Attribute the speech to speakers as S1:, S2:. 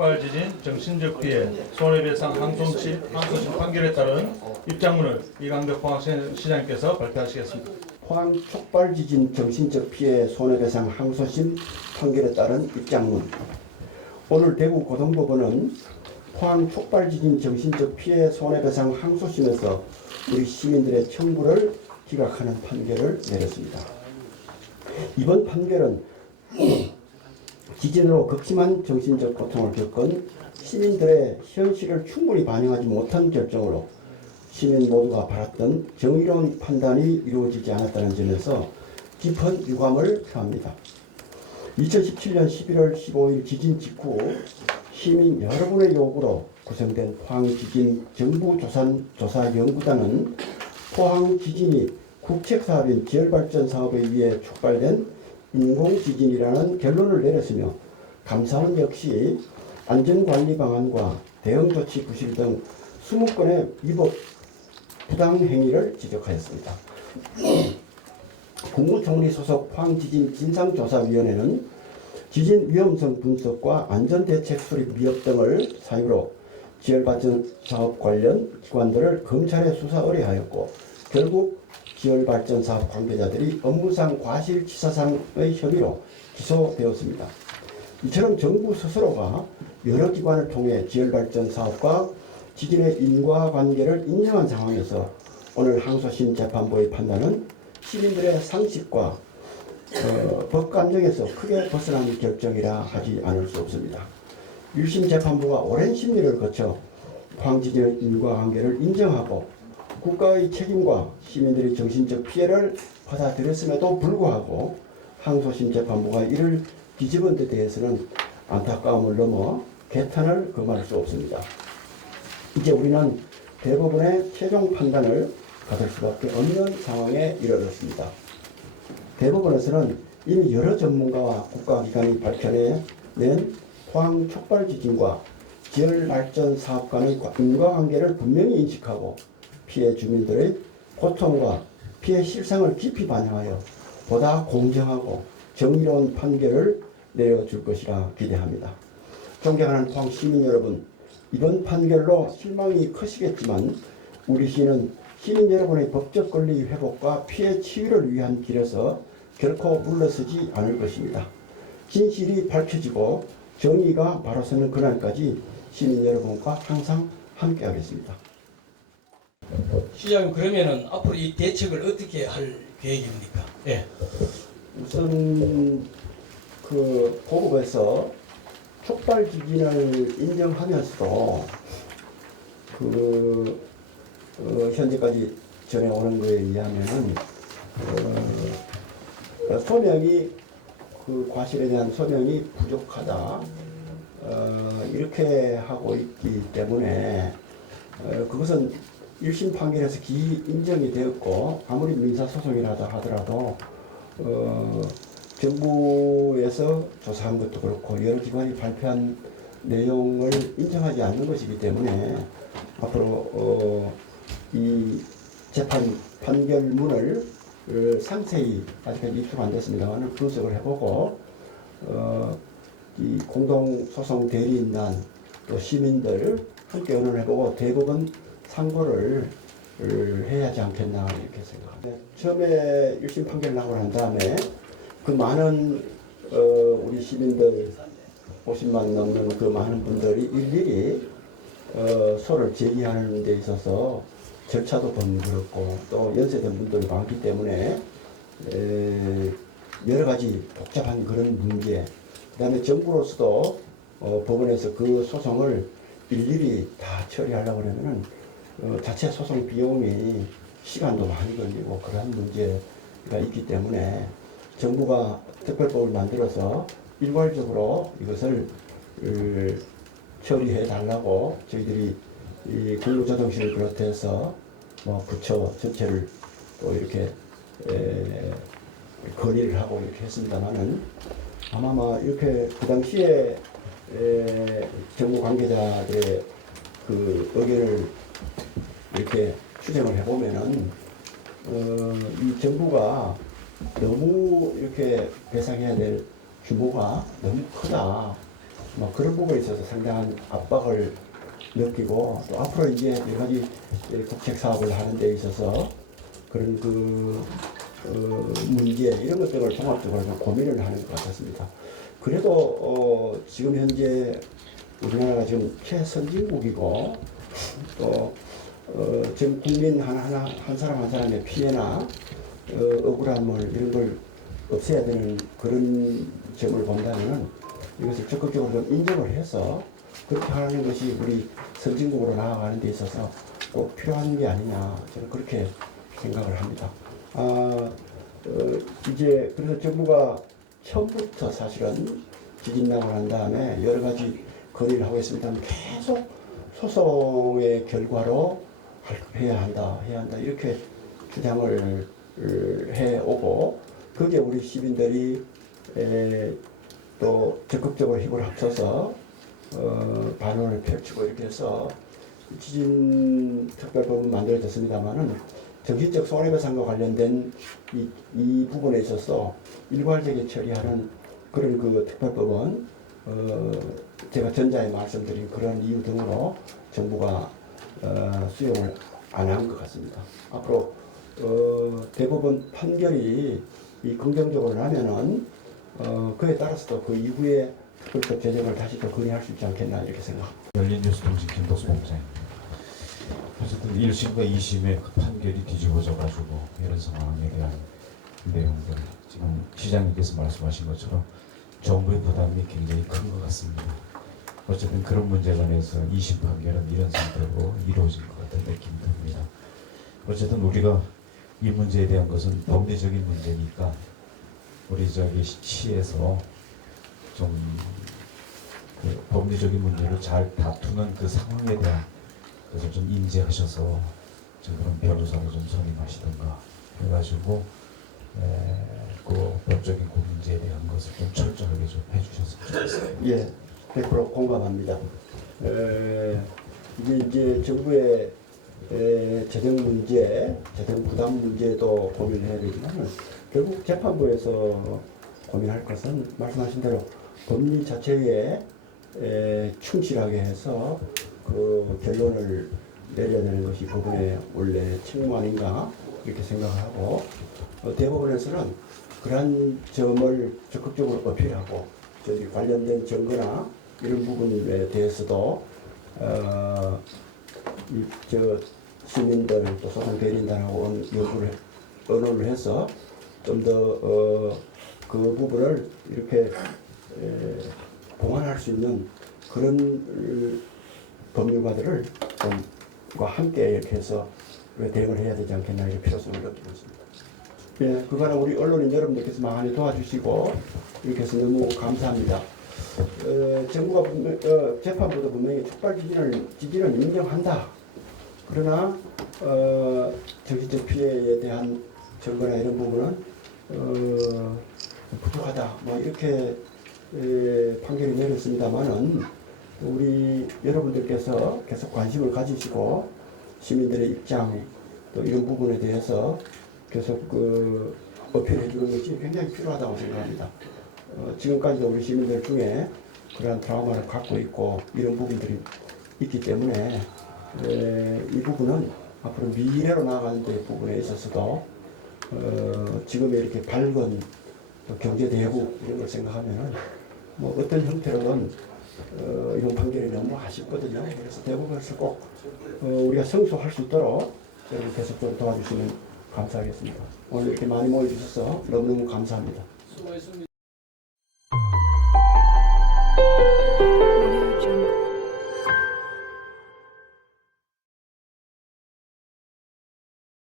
S1: 촉발 지진, 정신적 피해, 손해배상 항소심, 항소심 판결에 따른 입장문을 이강덕 포항시장님께서 발표하시겠습니다.
S2: 포항 촉발 지진 정신적 피해 손해배상 항소심 판결에 따른 입장문. 오늘 대구 고등법원은 포항 촉발 지진 정신적 피해 손해배상 항소심에서 우리 시민들의 청구를 기각하는 판결을 내렸습니다. 이번 판결은 지진으로 극심한 정신적 고통을 겪은 시민들의 현실을 충분히 반영하지 못한 결정으로 시민 모두가 바랐던 정의로운 판단이 이루어지지 않았다는 점에서 깊은 유감을 표합니다. 2017년 11월 15일 지진 직후 시민 여러분의 요구로 구성된 포항지진 정부조사연구단은 포항 지진이 국책사업인 지열발전 사업에 의해 촉발된 인공지진이라는 결론을 내렸으며 감사원 역시 안전관리 방안과 대응조치 부실 등 20건의 위법 부당 행위를 지적하였습니다. 국무총리 소속 포항지진 진상조사위원회는 지진 위험성 분석과 안전대책 수립 미흡 등을 사유로 지열발전 사업 관련 기관들을 검찰에 수사 의뢰하였고 결국 지열발전 사업 관계자들이 업무상 과실치사상의 혐의로 기소되었습니다. 이처럼 정부 스스로가 여러 기관을 통해 지열발전 사업과 지진의 인과관계를 인정한 상황에서 오늘 항소심 재판부의 판단은 시민들의 상식과 어, 법 감정에서 크게 벗어난 결정이라 하지 않을 수 없습니다. 1심 재판부가 오랜 심리를 거쳐 황지진의 인과관계를 인정하고 국가의 책임과 시민들의 정신적 피해를 받아들였음에도 불구하고 항소심 재판부가 이를 뒤집은 데 대해서는 안타까움을 넘어 개탄을 금할 수 없습니다. 이제 우리는 대법원의 최종 판단을 받을 수밖에 없는 상황에 이르렀습니다. 대법원에서는 이미 여러 전문가와 국가기관이 밝혀낸 포항 촉발 지진과 지열 발전 사업 간의 인과관계를 분명히 인식하고 피해 주민들의 고통과 피해 실상을 깊이 반영하여 보다 공정하고 정의로운 판결을 내려줄 것이라 기대합니다. 존경하는 포항 시민 여러분, 이번 판결로 실망이 크시겠지만 우리 시는 시민 여러분의 법적 권리 회복과 피해 치유를 위한 길에서 결코 물러서지 않을 것입니다. 진실이 밝혀지고 정의가 바로 서는 그날까지 시민 여러분과 항상 함께하겠습니다.
S3: 시장님 그러면은 앞으로 이 대책을 어떻게 할 계획입니까? 예.
S2: 우선 그 고급에서 촉발 지진을 인정하면서도 그 어, 현재까지 전해오는 거에 의하면은 어, 소명이 그 과실에 대한 소명이 부족하다 어, 이렇게 하고 있기 때문에 어, 그것은 1심 판결에서 기 인정이 되었고 아무리 민사소송이라도 하더라도 어, 정부에서 조사한 것도 그렇고 여러 기관이 발표한 내용을 인정하지 않는 것이기 때문에 앞으로 어, 이 재판 판결문을 어, 상세히 아직까지 입수가 안 됐습니다만 분석을 해보고 어, 이 공동 소송 대리인단 또 시민들 함께 의논을 해보고 대법원 상고를 어, 해야 하지 않겠나 이렇게 생각합니다. 네, 처음에 1심 판결 나고 난 다음에 그 많은 어, 우리 시민들 50만 넘는 그 많은 분들이 일일이 어, 소를 제기하는 데 있어서 절차도 번거롭고 또 연세된 분들이 많기 때문에 에, 여러 가지 복잡한 그런 문제 그다음에 정부로서도 어, 법원에서 그 소송을 일일이 다 처리하려고 그러면은 어, 자체 소송 비용이 시간도 많이 걸리고 그런 문제가 있기 때문에 정부가 특별법을 만들어서 일괄적으로 이것을 어, 처리해 달라고 저희들이 이 국무조정실을 비롯해서 뭐 부처 전체를 또 이렇게 에, 건의를 하고 이렇게 했습니다만은 아마 뭐 이렇게 그 당시에 에, 정부 관계자들의 그 의견을 이렇게 추정을 해보면은 어, 이 정부가 너무 이렇게 배상해야 될 규모가 너무 크다. 뭐 그런 부분에 있어서 상당한 압박을 느끼고 또 앞으로 이제 여러 가지 이 국책 사업을 하는 데 있어서 그런 그 어, 문제 이런 것들을 종합적으로 좀 고민을 하는 것 같았습니다. 그래도 어, 지금 현재 우리나라가 지금 최선진국이고 또 어, 지금 국민 하나하나 한 사람 한 사람의 피해나 어, 억울함을 이런 걸 없애야 되는 그런 점을 본다면 이것을 적극적으로 좀 인정을 해서 그렇게 하는 것이 우리 선진국으로 나아가는 데 있어서 꼭 필요한 게 아니냐 저는 그렇게 생각을 합니다. 아, 어, 이제 그래서 정부가 처음부터 사실은 지진당을 한 다음에 여러 가지 건의를 하고 있습니다만 계속 소송의 결과로 할- 해야 한다, 해야 한다 이렇게 주장을 해오고 그게 우리 시민들이 에, 또 적극적으로 힘을 합쳐서 어, 반론을 펼치고 이렇게 해서 지진 특별법은 만들어졌습니다만은 정신적 손해배상과 관련된 이, 이 부분에 있어서 일괄되게 처리하는 그런 그 특별법은 어, 제가 전자에 말씀드린 그런 이유 등으로 정부가 어, 수용을 안 한 것 같습니다. 앞으로 어, 대법원 판결이 이 긍정적으로 나면은 어, 그에 따라서도 그 이후에 특별법 제정을 다시 또 건의할 수 있지 않겠나 이렇게 생각합니다.
S4: 열린 뉴스 통신 김덕수 본부장입니다. 어쨌든 1심과 2심의 그 판결이 뒤집어져 가지고 이런 상황에 대한 내용들 지금 시장님께서 말씀하신 것처럼 정부의 부담이 굉장히 큰 것 같습니다. 어쨌든 그런 문제 관해서 2심 판결은 이런 상태로 이루어질 것 같은 느낌이 듭니다. 어쨌든 우리가 이 문제에 대한 것은 법리적인 문제니까 우리 저기 시에서 좀 그 법리적인 문제를 잘 다투는 그 상황에 대한 것을 좀 인지하셔서 저 그런 변호사를 좀 선임하시던가 해가지고 에, 그 법적인 그 문제에 대한 것을 좀 철저하게 좀 해주셨으면 좋겠어요.
S2: 예, 100% 공감합니다. 에, 이게 이제 정부의 에, 재정 문제, 재정 부담 문제도 고민해야 되지만 결국 재판부에서 고민할 것은 말씀하신 대로 법리 자체에 에, 충실하게 해서 그 결론을 내려야 되는 것이 법원의 원래 책무 아닌가 이렇게 생각하고 어, 대법원에서는 그러한 점을 적극적으로 어필하고 저기 관련된 증거나 이런 부분에 대해서도 어, 이, 저 시민들 또 소송 대리인단하고 언- 연구를 언어를 해서 좀더 어, 그 부분을 이렇게 에, 보완할 수 있는 그런 어, 법률가들을 좀과 함께 이렇게 해서 대응을 해야 되지 않겠나 이런 필요성을 느끼고 있습니다. 예, 그거는 우리 언론인 여러분들께서 많이 도와주시고 이렇게 해서 너무 감사합니다. 어, 정부가 분명, 어, 재판부도 분명히 촉발 지진을 지진을 인정한다. 그러나 어, 정신적 피해에 대한 증거나 이런 부분은 어, 부족하다. 뭐 이렇게 에, 판결이 내렸습니다만은 우리 여러분들께서 계속 관심을 가지시고 시민들의 입장 또 이런 부분에 대해서 계속 그 어필해 주는 것이 굉장히 필요하다고 생각합니다. 어, 지금까지도 우리 시민들 중에 그러한 트라우마를 갖고 있고 이런 부분들이 있기 때문에 에, 이 부분은 앞으로 미래로 나아가는 데 부분에 있어서도 어, 지금의 이렇게 밝은 또 경제 대국 이런 걸 생각하면은 뭐 어떤 형태로든 어, 이런 판결이 너무 아쉽거든요. 그래서 대법원에서 꼭 어, 우리가 성소할 수 있도록 여러분 계속 좀 도와주시면 감사하겠습니다. 오늘 이렇게 많이 모여주셔서 너무너무 감사합니다.